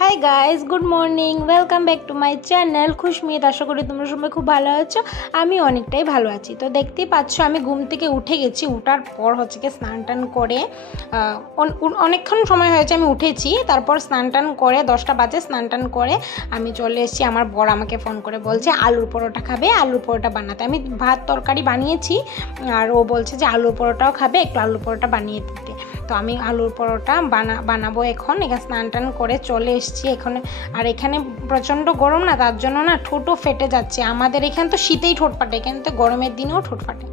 High guys, good morning, welcome back to my channel Khushmit. আশা করি তোমরা সবাই খুব ভালো আছো। আমি অনেকটাই ভালো আছি। তো দেখতেই পাচ্ছ আমি ঘুম থেকে উঠে গেছি। উঠার পর হচ্ছে কি স্নান টান করে অনেকক্ষণ সময় হয়েছে আমি উঠেছি। তারপর স্নান টান করে 10টা বাজে স্নান টান করে আমি চলে এসেছি। আমার বর আমাকে ফোন করে বলছে আলুর পরোটা খাবে, আলুর পরোটা বানাতে। আমি ভাত তরকারি বানিয়েছি আর ও বলছে যে আলুর পরোটাও খাবে, একটু আলুর পরোটা বানিয়ে দিতে। তো আমি আলুর পরোটা বানাবো এখন। এখানে স্নান টান করে চলে এসেছি এখানে। আর এখানে প্রচণ্ড গরম না, তার জন্য না ঠোঁটও ফেটে যাচ্ছে। আমাদের এখানে তো শীতেই ঠোঁট ফাটে, এখানে তো গরমের দিনেও ঠোঁট ফাটে।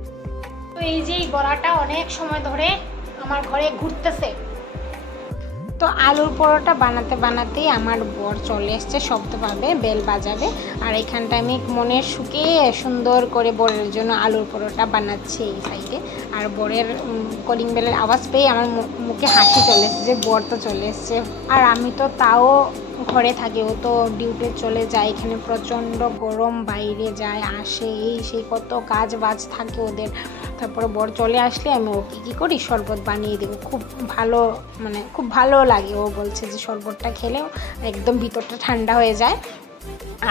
তো এই যে এই বড়াটা অনেক সময় ধরে আমার ঘরে ঘুরতেছে। তো আলুর পরোটা বানাতে বানাতেই আমার বর চলে এসছে, শব্দ পাবে, বেল বাজাবে। আর এখানটা আমি মনের সুখে সুন্দর করে বরের জন্য আলুর পরোটা বানাচ্ছি এই সাইডে। আর বরের কলিং বেলের আওয়াজ পেয়ে আমার মুখে হাসি চলে এসছে যে বর তো চলে এসছে। আর আমি তো তাও ঘরে থাকি, ও তো ডিউটি চলে যায়। এখানে প্রচণ্ড গরম, বাইরে যায় আসে, এই সেই কত কাজ বাজ থাকে ওদের। তারপরে বর চলে আসলে আমি ওকে কী করি, শরবত বানিয়ে দেবো। খুব ভালো, মানে খুব ভালো লাগে। ও বলছে যে শরবতটা খেলেও একদম ভিতরটা ঠান্ডা হয়ে যায়।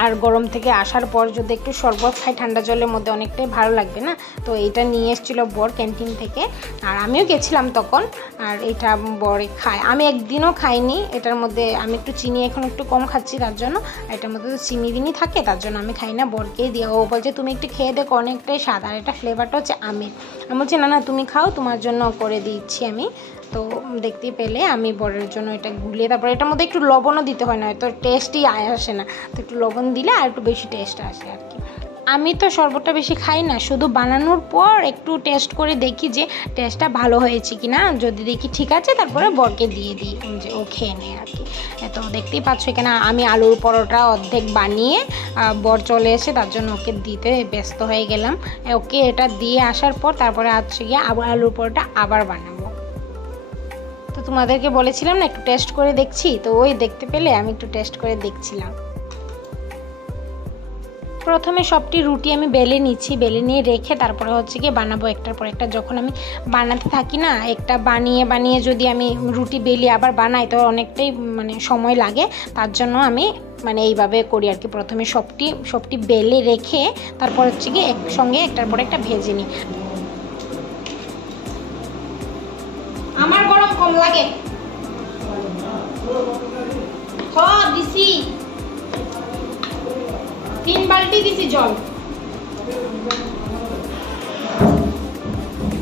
আর গরম থেকে আসার পর যদি একটু শরবত খাই ঠান্ডা জলের মধ্যে, অনেকটাই ভালো লাগবে না। তো এইটা নিয়ে এসেছিলো বর ক্যান্টিন থেকে, আর আমিও গেছিলাম তখন। আর এটা বরে খায়, আমি একদিনও খাইনি। এটার মধ্যে আমি একটু চিনি এখন একটু কম খাচ্ছি, তার জন্য এটার মধ্যে তো চিনি দিনই থাকে, তার জন্য আমি খাই না। বরকেই দিয়ে ও বলছে তুমি একটু খেয়ে দেখো, অনেকটাই স্বাদ। আর এটা ফ্লেভারটা হচ্ছে আমের। আমি বলছি না না তুমি খাও, তোমার জন্য করে দিচ্ছি আমি। তো দেখতে পেলে আমি বরের জন্য এটা গুলিয়ে, তারপর এটার মধ্যে একটু লবণও দিতে হয়, না হয়তো টেস্টই আসে না। তো একটু লবণ দিলে আর একটু বেশি টেস্ট আসে আর কি। আমি তো শরবতটা বেশি খাই না, শুধু বানানোর পর একটু টেস্ট করে দেখি যে টেস্টটা ভালো হয়েছে কি না। যদি দেখি ঠিক আছে তারপরে বরকে দিয়ে দিই যে ও খেয়ে নেয় আর কি। তো দেখতেই পাচ্ছ এখানে আমি আলুর পরোটা অর্ধেক বানিয়ে বর চলে এসে, তার জন্য ওকে দিতে ব্যস্ত হয়ে গেলাম। ওকে এটা দিয়ে আসার পর তারপরে আজকে গিয়ে আবার আলুর পরোটা আবার বানাবো। তো তোমাদেরকে বলেছিলাম না একটু টেস্ট করে দেখছি, তো ওই দেখতে পেলে আমি একটু টেস্ট করে দেখছিলাম। প্রথমে সবটি রুটি আমি বেলে নিচ্ছি, বেলে নিয়ে রেখে তারপরে হচ্ছে কি বানাবো একটার পর একটা। যখন আমি বানাতে থাকি না, একটা বানিয়ে বানিয়ে যদি আমি রুটি বেলি আবার বানাই তো অনেকটাই মানে সময় লাগে। তার জন্য আমি মানে এইভাবে করি আর কি। প্রথমে সবটি বেলে রেখে তারপর হচ্ছে কি একসঙ্গে একটার পর একটা ভেজে নিই। আমার গরম কম লাগে। হ্যাঁ দিছি, 3 বালতি দিছি জল।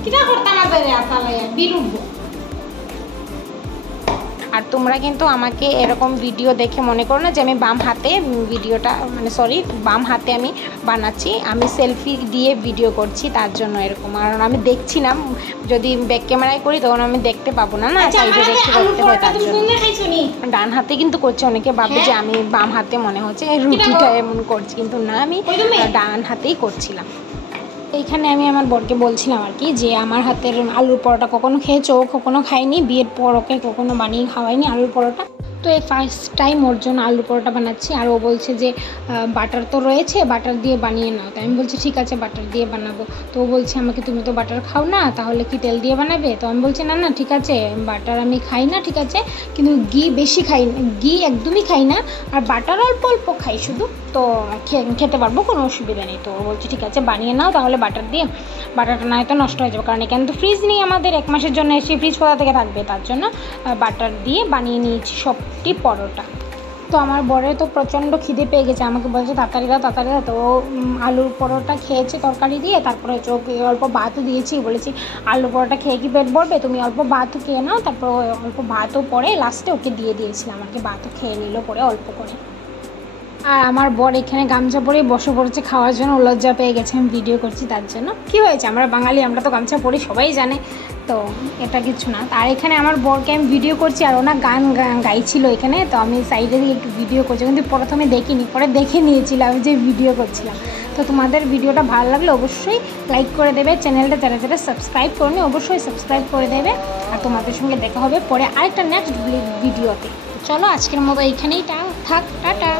কিটা করতাম আমাদের আসালাইয়া বিল উঠবো। আর তোমরা কিন্তু আমাকে এরকম ভিডিও দেখে মনে করো না যে আমি বাম হাতে ভিডিওটা, মানে সরি, বাম হাতে আমি বানাচ্ছি। আমি সেলফি দিয়ে ভিডিও করছি, তার জন্য এরকম। আর আমি দেখছি না, যদি ব্যাক ক্যামেরায় করি তখন আমি দেখতে পাবো না, সাইডে রেখে করতে হয়, তার জন্য ডান হাতে কিন্তু করছি। অনেকে ভাবে যে আমি বাম হাতে মনে হচ্ছে রুটিটা এমন করছি, কিন্তু না, আমি ডান হাতেই করছিলাম। এইখানে আমি আমার বরকে বলছিলাম আর কি যে আমার হাতের আলুর পরোটা কখনো খেয়েছো, ও কখনো খায়নি, বিয়ের পর ওকে কখনো বানিয়ে খাওয়াইনি আলুর পরোটা। তো এই ফার্স্ট টাইম ওর জন্য আলুর পরোটা বানাচ্ছি। আর ও বলছে যে বাটার তো রয়েছে, বাটার দিয়ে বানিয়ে নাও। তো আমি বলছি ঠিক আছে বাটার দিয়ে বানাবো। তো ও বলছে আমাকে তুমি তো বাটার খাও না, তাহলে কি তেল দিয়ে বানাবে? তো আমি বলছি না না ঠিক আছে, বাটার আমি খাই না ঠিক আছে, কিন্তু ঘি বেশি খাই না, ঘি একদমই খাই না, আর বাটার অল্প অল্প খাই শুধু। তো খেতে পারবো, কোনো অসুবিধা নেই। তো ও বলছে ঠিক আছে বানিয়ে নাও তাহলে বাটার দিয়ে। বাটারটা না হয়তো নষ্ট হয়ে যাবে, কারণ এখানে তো ফ্রিজ নেই আমাদের, 1 মাসের জন্য এসে ফ্রিজ কোথা থেকে থাকবে, তার জন্য বাটার দিয়ে বানিয়ে নিয়েছি সবটি পরোটা। তো আমার বরের তো প্রচণ্ড খিদে পেয়ে গেছে, আমাকে বলছে তাড়াতাড়ি দাও তাড়াতাড়ি দাও। তো আলুর পরোটা খেয়েছে তরকারি দিয়ে, তারপরে ওকে অল্প ভাতও দিয়েছি। বলেছি আলুর পরোটা খেয়ে কি পেট ভরবে, তুমি অল্প ভাতও খেয়ে নাও। তারপর অল্প ভাতও পরে লাস্টে ওকে দিয়ে দিয়েছিলাম, আমাকে ভাতও খেয়ে নিল পরে অল্প করে। আর আমার বর এখানে গামছা পরে বসে পড়েছে খাওয়ার জন্য, লজ্জা পেয়ে গেছে আমি ভিডিও করছি তার জন্য। কি হয়েছে, আমরা বাঙালি, আমরা তো গামছা পরি, সবাই জানে, তো এটা কিছু না। আর এখানে আমার বরকে আমি ভিডিও করছি, আর ওনা গান গাইছিল এখানে, তো আমি সাইডে দিয়ে একটু ভিডিও করছি, কিন্তু প্রথমে দেখিনি, পরে দেখে নিয়েছিলাম যে ভিডিও করছিলাম। তো তোমাদের ভিডিওটা ভালো লাগলে অবশ্যই লাইক করে দেবে, চ্যানেলটা যারা যারা সাবস্ক্রাইব করনি অবশ্যই সাবস্ক্রাইব করে দেবে। আর তোমাদের সঙ্গে দেখা হবে পরে আরেকটা নেক্সট ভিডিওতে। চলো আজকের মতো এইখানেই থাক, টাটা।